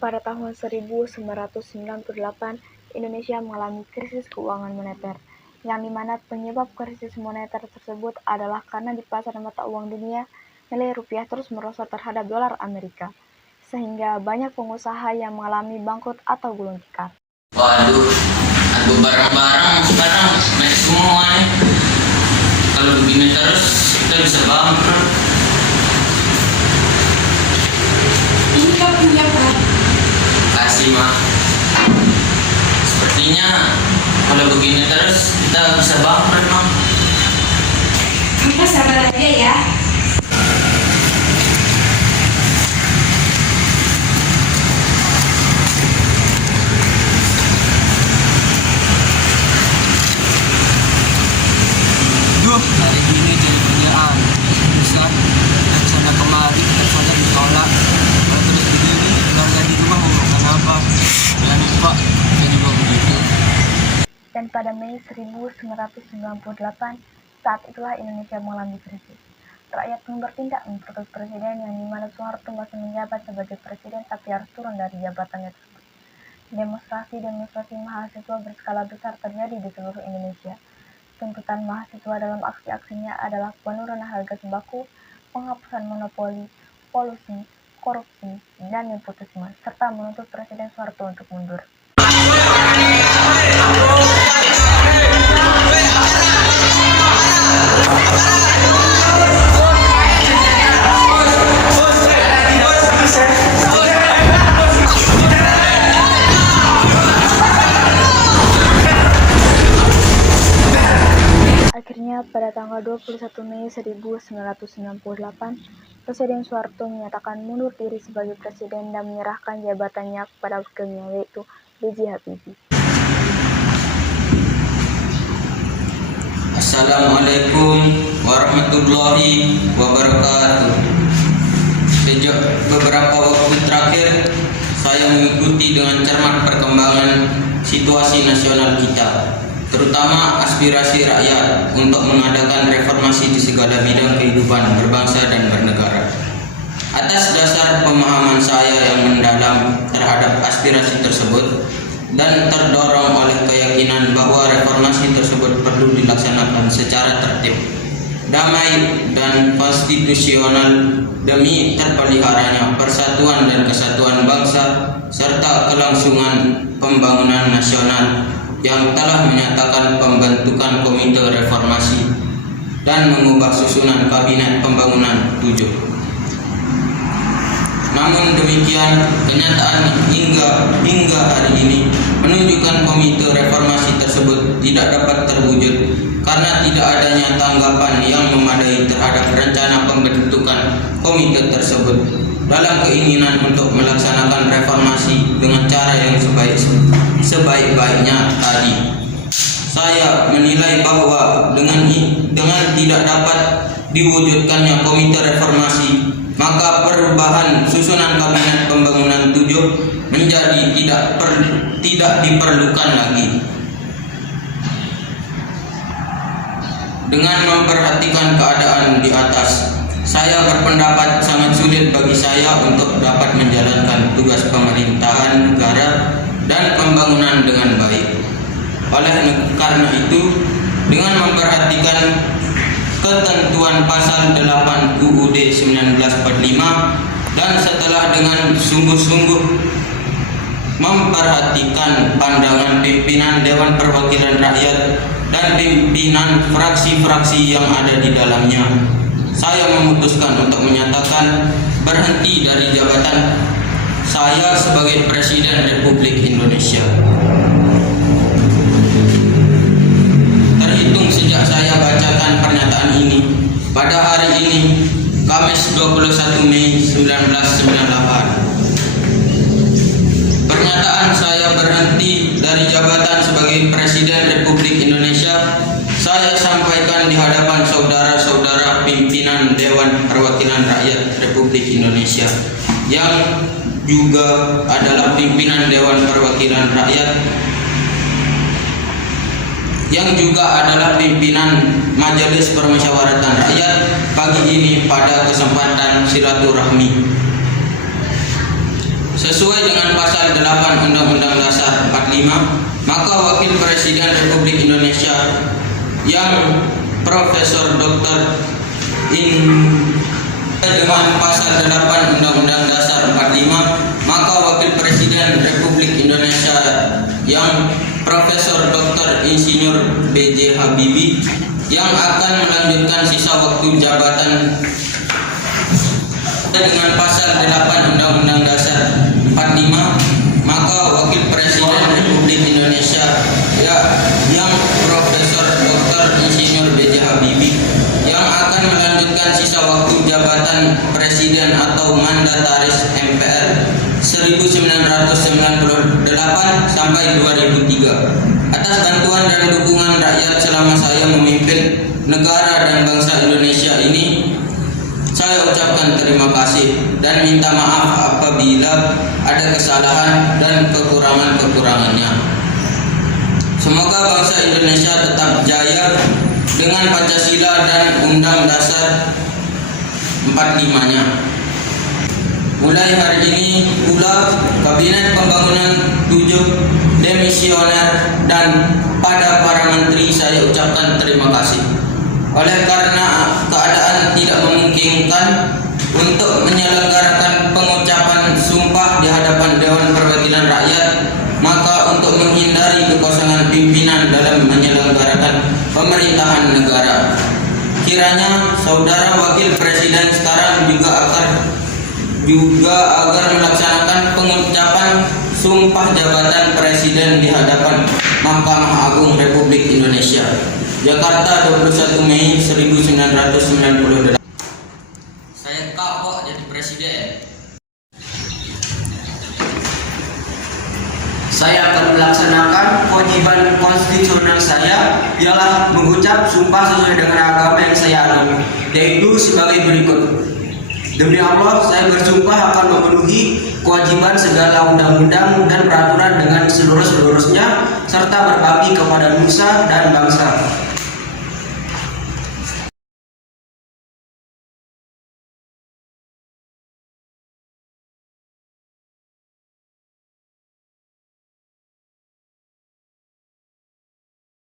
Pada tahun 1998, Indonesia mengalami krisis keuangan moneter, yang dimana penyebab krisis moneter tersebut adalah karena di pasar mata uang dunia, nilai rupiah terus merosot terhadap dolar Amerika, sehingga banyak pengusaha yang mengalami bangkrut atau gulung tikar. Waduh, aku barang-barang sekarang naik semua nih. Kalau begini terus kita bisa bangkrut. Ini kau punya Pak? Kasih mah. Sepertinya kalau begini terus kita bisa bangkrut mah. Kamu sabar aja ya. Hari ini jadi kerjaan susah sana kemari tersadar ditolak. Kalau terus begini keluarga di rumah mau makan apa? Jangan lupa saya juga begitu. Dan pada Mei 1998, saat itulah Indonesia mengalami krisis. Rakyat pun bertindak memprotes presiden yang dimana Soeharto masih menjabat sebagai presiden tapi harus turun dari jabatannya tersebut. Demonstrasi mahasiswa berskala besar terjadi di seluruh Indonesia. Tuntutan mahasiswa dalam aksi-aksinya adalah penurunan harga sembako, penghapusan monopoli, polusi, korupsi, dan nepotisme, serta menuntut Presiden Soeharto untuk mundur. Akhirnya pada tanggal 21 Mei 1998, Presiden Soeharto menyatakan mundur diri sebagai presiden dan menyerahkan jabatannya kepada wakilnya yaitu B.J. Habibie. Assalamualaikum warahmatullahi wabarakatuh. Sejak beberapa waktu terakhir, saya mengikuti dengan cermat perkembangan situasi nasional kita, terutama aspirasi rakyat untuk mengadakan reformasi di segala bidang kehidupan berbangsa dan bernegara. Atas dasar pemahaman saya yang mendalam terhadap aspirasi tersebut dan terdorong oleh keyakinan bahwa reformasi tersebut perlu dilaksanakan secara tertib, damai, dan konstitusional demi terpeliharanya persatuan dan kesatuan bangsa serta kelangsungan pembangunan nasional, yang telah menyatakan pembentukan Komite Reformasi dan mengubah susunan Kabinet Pembangunan 7. Namun demikian, kenyataan hingga hari ini menunjukkan Komite Reformasi tersebut tidak dapat terwujud karena tidak adanya tanggapan yang memadai terhadap rencana pembentukan komite tersebut dalam keinginan untuk melaksanakan reformasi dengan cara yang sebaik-baiknya tadi. Saya menilai bahwa dengan tidak dapat diwujudkannya Komite Reformasi, maka perubahan susunan Kabinet Pembangunan 7 menjadi tidak diperlukan lagi. Dengan memperhatikan keadaan di atas, saya berpendapat sangat sulit bagi saya untuk dapat menjalankan tugas pemerintahan negara dan pembangunan dengan baik. Karena itu, dengan memperhatikan ketentuan pasal 8 UUD 1945 dan setelah dengan sungguh-sungguh memperhatikan pandangan pimpinan Dewan Perwakilan Rakyat dan pimpinan fraksi-fraksi yang ada di dalamnya, saya memutuskan untuk menyatakan berhenti dari jabatan saya sebagai Presiden Republik Indonesia. Terhitung sejak saya bacakan pernyataan ini pada hari ini, Kamis 21 Mei 1998. Pernyataan saya berhenti dari jabatan sebagai Presiden Republik Indonesia saya sampaikan di hadapan saudara-saudara pimpinan Dewan Perwakilan Rakyat Republik Indonesia yang juga adalah pimpinan Dewan Perwakilan Rakyat, yang juga adalah pimpinan Majelis Permusyawaratan Rakyat pagi ini pada kesempatan silaturahmi. Sesuai dengan pasal 8 Undang-Undang Dasar 45, maka Wakil Presiden Republik Indonesia yang Profesor Dr. Dengan pasal 8 Undang-Undang Dasar 45, maka Wakil Presiden Republik Indonesia yang Profesor Dr. Insinyur B.J. Habibie yang akan melanjutkan sisa waktu jabatan dengan pasal 8 Undang-Undang Dasar 45, maka Wakil Presiden Republik Indonesia yang Profesor Dr. Insinyur B.J. Habibie yang akan melanjutkan sisa waktu jabatan Presiden atau Mandataris MPR 1998 sampai 2003 atas bantuan dan dukungan rakyat selama saya memimpin negara dan bangsa Indonesia ini. Saya ucapkan terima kasih dan minta maaf apabila ada kesalahan dan kekurangan-kekurangannya. Semoga bangsa Indonesia tetap jaya dengan Pancasila dan Undang Dasar 45-nya. Mulai hari ini pula Kabinet Pembangunan 7 demisioner dan pada para menteri saya ucapkan terima kasih. Oleh karena keadaan tidak memungkinkan untuk menyelenggarakan pengucapan sumpah di hadapan Dewan Perwakilan Rakyat, maka untuk menghindari kekosongan pimpinan dalam menyelenggarakan pemerintahan negara, kiranya Saudara Wakil Presiden sekarang juga agar melaksanakan pengucapan sumpah jabatan Presiden di hadapan Mahkamah Agung Republik Indonesia. Jakarta, 21 Mei 1998. Saya kapok jadi presiden. Saya akan melaksanakan kewajiban konstitusional saya, ialah mengucap sumpah sesuai dengan agama yang saya anut, yaitu sebagai berikut. Demi Allah, saya bersumpah akan memenuhi kewajiban segala undang-undang dan peraturan dengan seluruh-seluruhnya, serta berbakti kepada nusa dan bangsa.